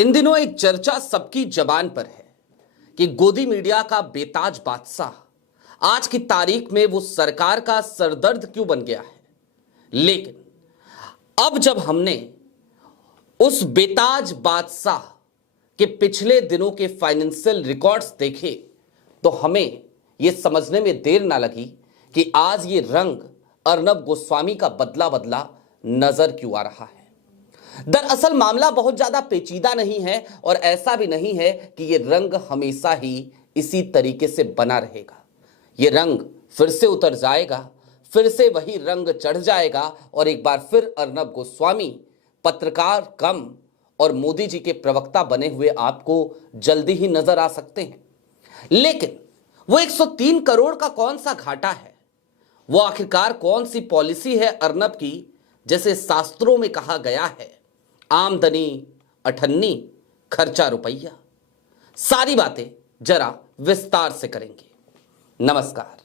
इन दिनों एक चर्चा सबकी जबान पर है कि गोदी मीडिया का बेताज बादशाह आज की तारीख में वो सरकार का सरदर्द क्यों बन गया है। लेकिन अब जब हमने उस बेताज बादशाह के पिछले दिनों के फाइनेंशियल रिकॉर्ड्स देखे तो हमें यह समझने में देर ना लगी कि आज ये रंग अर्नब गोस्वामी का बदला बदला नजर क्यों आ रहा है। दरअसल मामला बहुत ज्यादा पेचीदा नहीं है और ऐसा भी नहीं है कि यह रंग हमेशा ही इसी तरीके से बना रहेगा। यह रंग फिर से उतर जाएगा, फिर से वही रंग चढ़ जाएगा और एक बार फिर अर्नब गोस्वामी पत्रकार कम और मोदी जी के प्रवक्ता बने हुए आपको जल्दी ही नजर आ सकते हैं। लेकिन वो 103 करोड़ का कौन सा घाटा है, वो आखिरकार कौन सी पॉलिसी है अर्नब की, जैसे शास्त्रों में कहा गया है आमदनी अठन्नी खर्चा रुपया। सारी बातें जरा विस्तार से करेंगे। नमस्कार,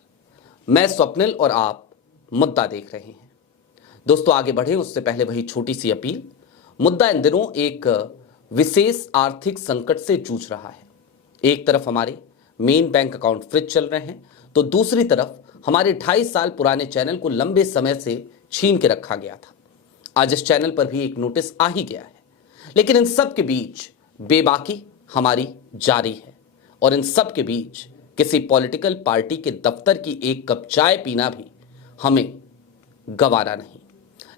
मैं स्वप्निल और आप मुद्दा देख रहे हैं। दोस्तों आगे बढ़े उससे पहले वही छोटी सी अपील। मुद्दा इन दिनों एक विशेष आर्थिक संकट से जूझ रहा है। एक तरफ हमारे मेन बैंक अकाउंट फ्रीज चल रहे हैं तो दूसरी तरफ हमारे 2.5 साल पुराने चैनल को लंबे समय से छीन के रखा गया था। आज इस चैनल पर भी एक नोटिस आ ही गया है, लेकिन इन सब के बीच बेबाकी हमारी जारी है और इन सब के बीच किसी पॉलिटिकल पार्टी के दफ्तर की एक कप चाय पीना भी हमें गवारा नहीं।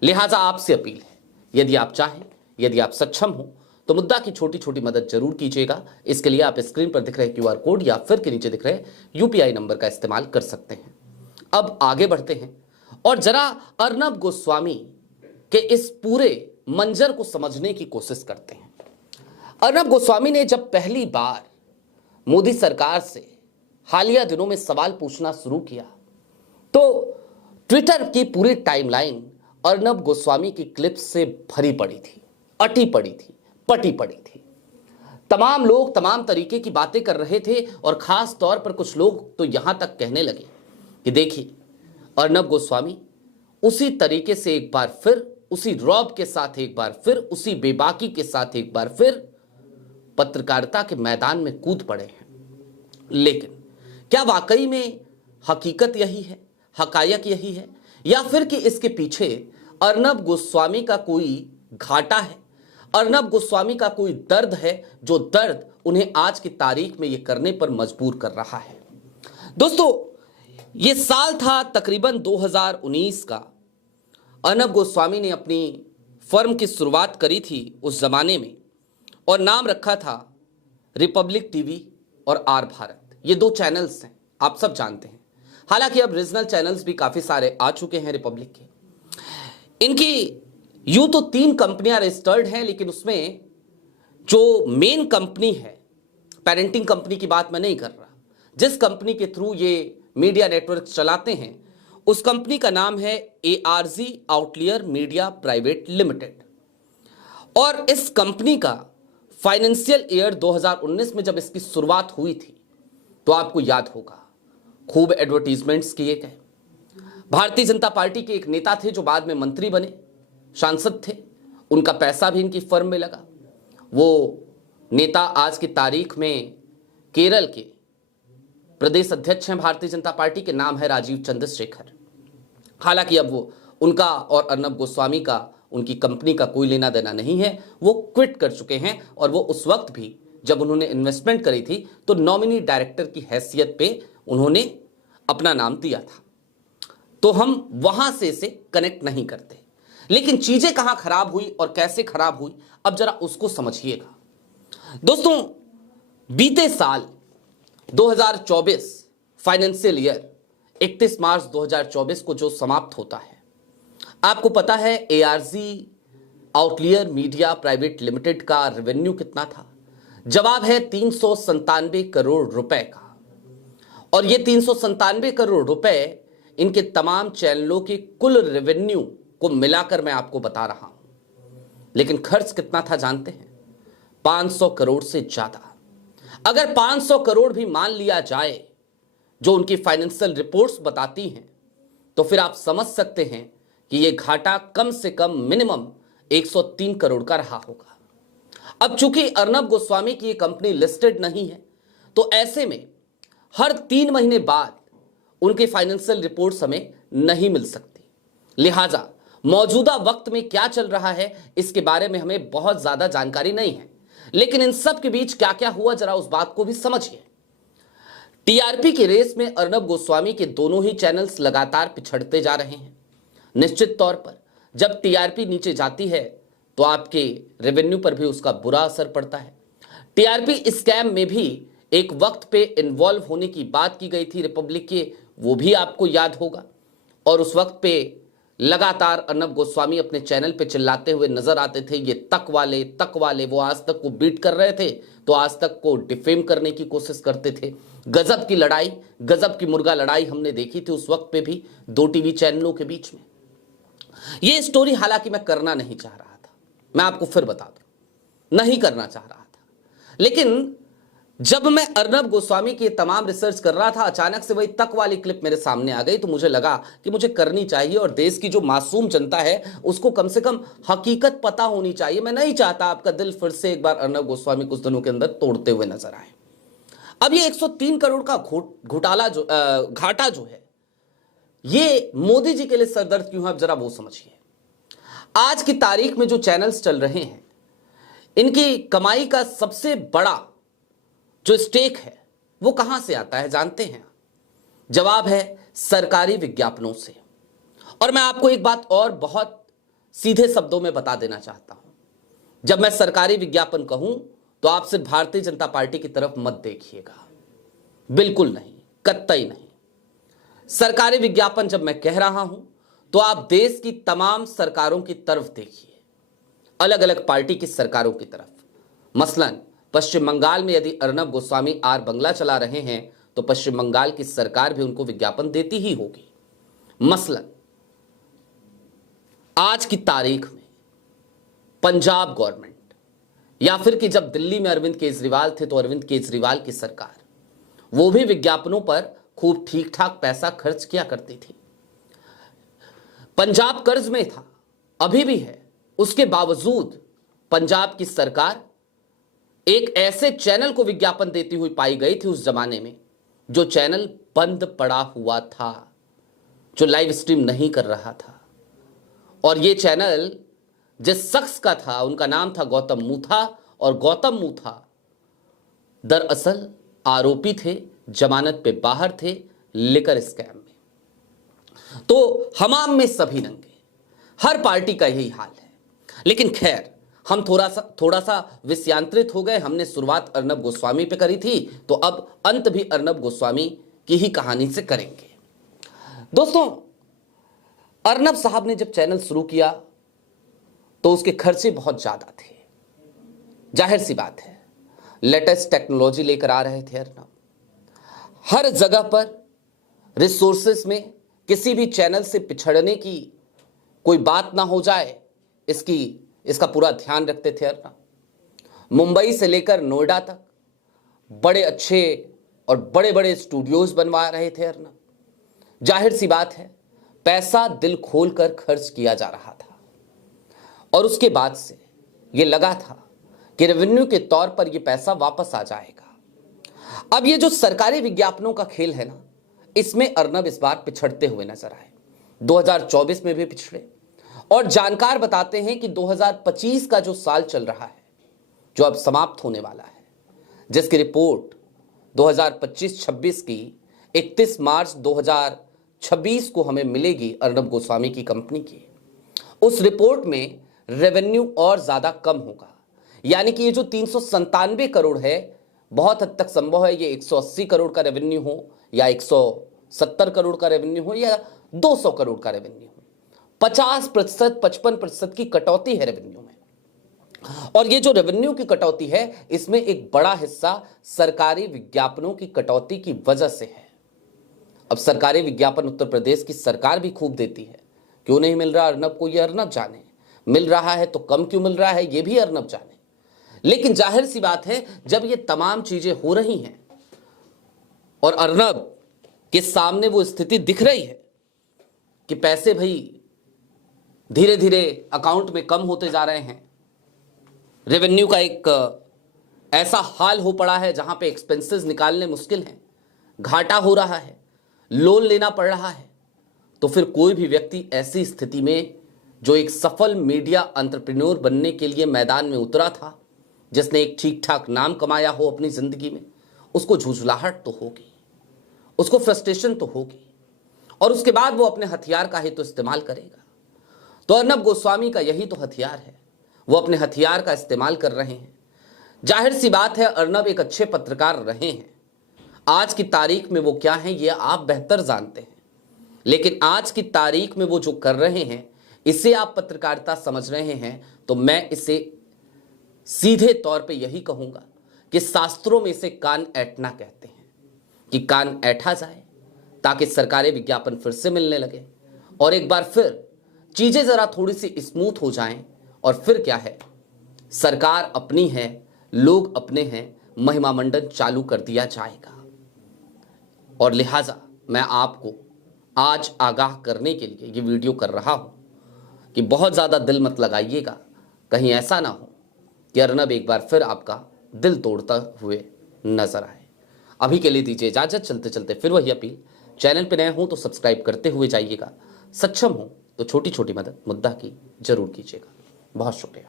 लिहाजा आपसे अपील है, यदि आप चाहें, यदि आप सक्षम हो तो मुद्दा की छोटी छोटी मदद जरूर कीजिएगा। इसके लिए आप स्क्रीन पर दिख रहे QR कोड या फिर के नीचे दिख रहे UPI नंबर का इस्तेमाल कर सकते हैं। अब आगे बढ़ते हैं और जरा अर्नब गोस्वामी के इस पूरे मंजर को समझने की कोशिश करते हैं। अर्नब गोस्वामी ने जब पहली बार मोदी सरकार से हालिया दिनों में सवाल पूछना शुरू किया तो ट्विटर की पूरी टाइमलाइन अर्नब गोस्वामी की क्लिप्स से भरी पड़ी थी, अटी पड़ी थी, पटी पड़ी थी। तमाम लोग तमाम तरीके की बातें कर रहे थे और खास तौर पर कुछ लोग तो यहां तक कहने लगे कि देखिए अर्नब गोस्वामी उसी तरीके से एक बार फिर, उसी रौब के साथ एक बार फिर, उसी बेबाकी के साथ एक बार फिर पत्रकारिता के मैदान में कूद पड़े हैं। लेकिन क्या वाकई में हकीकत यही है, हकायक यही है, या फिर कि इसके पीछे अर्नब गोस्वामी का कोई घाटा है, अर्नब गोस्वामी का कोई दर्द है, जो दर्द उन्हें आज की तारीख में यह करने पर मजबूर कर रहा है। दोस्तों यह साल था तकरीबन 2019 का। अर्नब गोस्वामी ने अपनी फर्म की शुरुआत करी थी उस जमाने में और नाम रखा था रिपब्लिक टीवी और आर भारत। ये 2 चैनल्स हैं, आप सब जानते हैं। हालांकि अब रीजनल चैनल्स भी काफी सारे आ चुके हैं रिपब्लिक के। इनकी यूं तो 3 कंपनियां रजिस्टर्ड हैं, लेकिन उसमें जो मेन कंपनी है, पेरेंटिंग कंपनी की बात मैं नहीं कर रहा, जिस कंपनी के थ्रू ये मीडिया नेटवर्क चलाते हैं उस कंपनी का नाम है ARG outlier media private limited. और इस कंपनी का फाइनेंशियल ईयर 2019 में जब इसकी शुरुआत हुई थी तो आपको याद होगा खूब एडवर्टीजमेंट्स किए गए। भारतीय जनता पार्टी के एक नेता थे जो बाद में मंत्री बने, सांसद थे, उनका पैसा भी इनकी फर्म में लगा। वो नेता आज की तारीख में केरल के प्रदेश अध्यक्ष हैं भारतीय जनता पार्टी के, नाम है राजीव चंद्रशेखर। हालांकि अब वो उनका और अर्नब गोस्वामी का, उनकी कंपनी का कोई लेना देना नहीं है, वो क्विट कर चुके हैं। और वो उस वक्त भी जब उन्होंने इन्वेस्टमेंट करी थी तो नॉमिनी डायरेक्टर की हैसियत पे उन्होंने अपना नाम दिया था, तो हम वहां से इसे कनेक्ट नहीं करते। लेकिन चीजें कहां खराब हुई और कैसे खराब हुई, अब जरा उसको समझिएगा। दोस्तों बीते साल 2024 फाइनेंशियल ईयर 31 मार्च 2024 को जो समाप्त होता है, आपको पता है ARG outlier media private limited का रेवेन्यू कितना था? जवाब है 397 करोड़ रुपए का। और ये 397 करोड़ रुपए इनके तमाम चैनलों के कुल रेवेन्यू को मिलाकर मैं आपको बता रहा हूं। लेकिन खर्च कितना था जानते हैं? 500 करोड़ से ज्यादा। अगर 500 करोड़ भी मान लिया जाए जो उनकी फाइनेंशियल रिपोर्ट्स बताती हैं, तो फिर आप समझ सकते हैं कि यह घाटा कम से कम मिनिमम 103 करोड़ का रहा होगा। अब चूंकि अर्नब गोस्वामी की ये कंपनी लिस्टेड नहीं है, तो ऐसे में हर 3 महीने बाद उनकी फाइनेंशियल रिपोर्ट्स हमें नहीं मिल सकती। लिहाजा मौजूदा वक्त में क्या चल रहा है इसके बारे में हमें बहुत ज्यादा जानकारी नहीं है। लेकिन इन सब के बीच क्या क्या हुआ, जरा उस बात को भी समझिए। टीआरपी की रेस में अर्नब गोस्वामी के दोनों ही चैनल्स लगातार पिछड़ते जा रहे हैं। निश्चित तौर पर जब टीआरपी नीचे जाती है तो आपके रेवेन्यू पर भी उसका बुरा असर पड़ता है। टीआरपी स्कैम में भी एक वक्त पे इन्वॉल्व होने की बात की गई थी रिपब्लिक के, वो भी आपको याद होगा। और उस वक्त पे लगातार अर्नब गोस्वामी अपने चैनल पे चिल्लाते हुए नजर आते थे, ये तक वाले वो आज तक को बीट कर रहे थे तो आज तक को डिफेम करने की कोशिश करते थे। गजब की लड़ाई, गजब की मुर्गा लड़ाई हमने देखी थी उस वक्त पे भी 2 टीवी चैनलों के बीच में। ये स्टोरी हालांकि मैं करना नहीं चाह रहा था, मैं आपको फिर बता दूं, नहीं करना चाह रहा था। लेकिन जब मैं अर्नब गोस्वामी की तमाम रिसर्च कर रहा था, अचानक से वही तक वाली क्लिप मेरे सामने आ गई, तो मुझे लगा कि मुझे करनी चाहिए और देश की जो मासूम जनता है उसको कम से कम हकीकत पता होनी चाहिए। मैं नहीं चाहता आपका दिल फिर से एक बार अर्नब गोस्वामी कुछ दिनों के अंदर तोड़ते हुए नजर आए। अब ये 103 करोड़ का घोटाला जो घाटा जो है, ये मोदी जी के लिए सरदर्द क्यों है, अब जरा वो समझिए। आज की तारीख में जो चैनल्स चल रहे हैं, इनकी कमाई का सबसे बड़ा जो स्टेक है वो कहां से आता है जानते हैं? जवाब है सरकारी विज्ञापनों से। और मैं आपको एक बात और बहुत सीधे शब्दों में बता देना चाहता हूं, जब मैं सरकारी विज्ञापन कहूं तो आप सिर्फ भारतीय जनता पार्टी की तरफ मत देखिएगा, बिल्कुल नहीं, कतई नहीं। सरकारी विज्ञापन जब मैं कह रहा हूं तो आप देश की तमाम सरकारों की तरफ देखिए, अलग अलग पार्टी की सरकारों की तरफ। मसलन पश्चिम बंगाल में यदि अर्नब गोस्वामी आर बंगला चला रहे हैं तो पश्चिम बंगाल की सरकार भी उनको विज्ञापन देती ही होगी। मसलन आज की तारीख में पंजाब गवर्नमेंट, या फिर कि जब दिल्ली में अरविंद केजरीवाल थे तो अरविंद केजरीवाल की सरकार, वो भी विज्ञापनों पर खूब ठीक ठाक पैसा खर्च किया करती थी। पंजाब कर्ज में था, अभी भी है, उसके बावजूद पंजाब की सरकार एक ऐसे चैनल को विज्ञापन देती हुई पाई गई थी उस जमाने में, जो चैनल बंद पड़ा हुआ था, जो लाइव स्ट्रीम नहीं कर रहा था। और ये चैनल जिस शख्स का था उनका नाम था गौतम मूथा, और गौतम मूथा दरअसल आरोपी थे, जमानत पे बाहर थे लिकर स्कैम में। तो हमाम में सभी नंगे, हर पार्टी का यही हाल है। लेकिन खैर, हम थोड़ा सा विषयांतरित हो गए। हमने शुरुआत अर्नब गोस्वामी पे करी थी, तो अब अंत भी अर्नब गोस्वामी की ही कहानी से करेंगे। दोस्तों, अर्नब साहब ने जब चैनल शुरू किया तो उसके खर्चे बहुत ज्यादा थे, जाहिर सी बात है, लेटेस्ट टेक्नोलॉजी लेकर आ रहे थे अर्नब। हर जगह पर रिसोर्सेस में किसी भी चैनल से पिछड़ने की कोई बात ना हो जाए, इसका पूरा ध्यान रखते थे अर्नब। मुंबई से लेकर नोएडा तक बड़े अच्छे और बड़े बड़े स्टूडियोज बनवा रहे थे अर्नब। जाहिर सी बात है, पैसा दिल खोलकर खर्च किया जा रहा था, और उसके बाद से ये लगा था कि रेवेन्यू के तौर पर ये पैसा वापस आ जाएगा। अब ये जो सरकारी विज्ञापनों का खेल है ना, इसमें अर्नब इस बार पिछड़ते हुए नजर आए। 2024 में भी पिछड़े, और जानकार बताते हैं कि 2025 का जो साल चल रहा है, जो अब समाप्त होने वाला है, जिसकी रिपोर्ट 2025-26 की 31 मार्च 2026 को हमें मिलेगी अर्नब गोस्वामी की कंपनी की, उस रिपोर्ट में रेवेन्यू और ज्यादा कम होगा। यानी कि ये जो 397 करोड़ है, बहुत हद तक संभव है ये 180 करोड़ का रेवेन्यू हो, या 170 करोड़ का रेवेन्यू हो, या 200 करोड़ का रेवेन्यू हो। 50%, 55% की कटौती है रेवेन्यू में। और ये जो रेवेन्यू की कटौती है, इसमें एक बड़ा हिस्सा सरकारी विज्ञापनों की कटौती की वजह से है। अब सरकारी विज्ञापन उत्तर प्रदेश की सरकार भी खूब देती है, क्यों नहीं मिल रहा अर्नब को, ये अर्नब जाने। मिल रहा है तो कम क्यों मिल रहा है, ये भी अर्नब जाने। लेकिन जाहिर सी बात है, जब ये तमाम चीजें हो रही हैं और अर्नब के सामने वो स्थिति दिख रही है कि पैसे भाई धीरे धीरे अकाउंट में कम होते जा रहे हैं, रेवेन्यू का एक ऐसा हाल हो पड़ा है जहां पे एक्सपेंसेस निकालने मुश्किल हैं, घाटा हो रहा है, लोन लेना पड़ रहा है, तो फिर कोई भी व्यक्ति ऐसी स्थिति में जो एक सफल मीडिया एंटरप्रेन्योर बनने के लिए मैदान में उतरा था, जिसने एक ठीक ठाक नाम कमाया हो अपनी जिंदगी में, उसको झुंझलाहट तो होगी, उसको फ्रस्ट्रेशन तो होगी, और उसके बाद वो अपने हथियार का ही तो इस्तेमाल करेगा। तो अर्नब गोस्वामी का यही तो हथियार है, वो अपने हथियार का इस्तेमाल कर रहे हैं। जाहिर सी बात है, अर्नब एक अच्छे पत्रकार रहे हैं। आज की तारीख में वो क्या हैं ये आप बेहतर जानते हैं, लेकिन आज की तारीख में वो जो कर रहे हैं, इसे आप पत्रकारिता समझ रहे हैं, तो मैं इसे सीधे तौर पे यही कहूंगा कि शास्त्रों में इसे कान ऐंठना कहते हैं, कि कान ऐंठा जाए ताकि सरकारी विज्ञापन फिर से मिलने लगे और एक बार फिर चीजें जरा थोड़ी सी स्मूथ हो जाएं, और फिर क्या है, सरकार अपनी है, लोग अपने हैं, महिमा मंडन चालू कर दिया जाएगा। और लिहाजा मैं आपको आज आगाह करने के लिए ये वीडियो कर रहा हूं कि बहुत ज्यादा दिल मत लगाइएगा, कहीं ऐसा ना हो कि अर्नब एक बार फिर आपका दिल तोड़ता हुए नजर आए। अभी के लिए दीजिए इजाजत, चलते चलते फिर वही अपील, चैनल पे नए हो तो सब्सक्राइब करते हुए जाइएगा, सक्षम हो तो छोटी छोटी मदद मुद्दा की जरूर कीजिएगा। बहुत शुक्रिया।